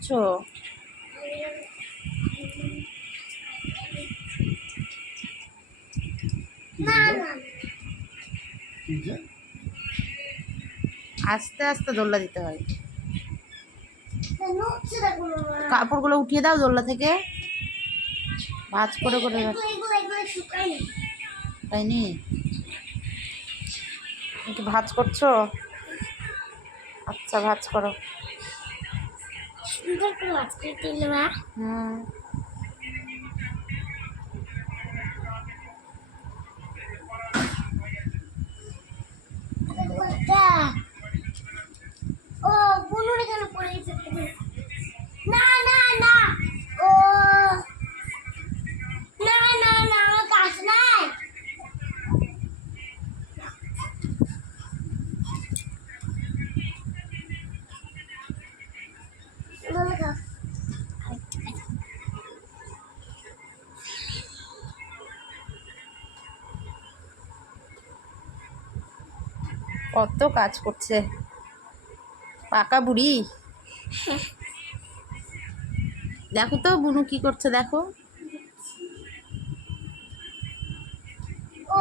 করছো? আস্তে আস্তে দোলনা দিতে হয়। কাপড়গুলো উঠিয়ে দাও দোলনা থেকে, ভাঁজ করে করে। তাইনি কি ভাঁজ করছো? আচ্ছা ভাঁজ করো। সুন্দর করে ভাঁজ করে দিলে মা। ও বুনুর এখানে পড়ে গেছে। না না না, ও না না না, আমার কাজ নাই। কত কাজ করছে পাকা বুড়ি। দেখো তো বুনু কি করছে, দেখো। ও